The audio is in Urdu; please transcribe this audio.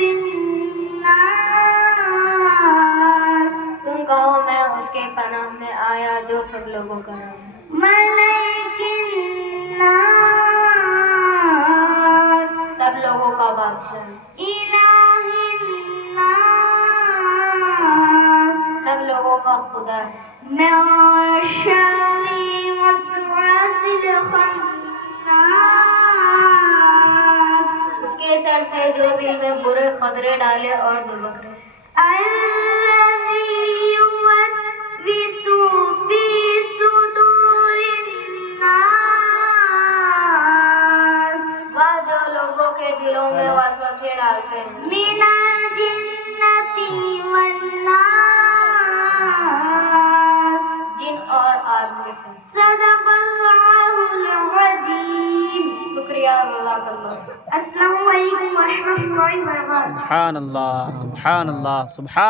الناس تم کہو میں اس کے پناہ میں آیا جو سب لوگوں کا رب ہے. ملك الناس سب لوگوں کا بادشاہ ہے. إله الناس سب لوگوں کا خدا ہے. من شر وسواس الخناس اس کے سر سے جو دل میں برے خطرے ڈالے اور دبکرے. الذي يوسوس في صدور الناس وہ جو لوگوں کے دلوں میں وسوسے ڈالتے ہیں من الجنة والناس جن اور آدمی سے. صدق الله العظيم. شکریہ اللہ کا. السلام علیکم ورحمۃ اللہ وبرکاتہ. سبحان اللہ سبحان اللہ سبحان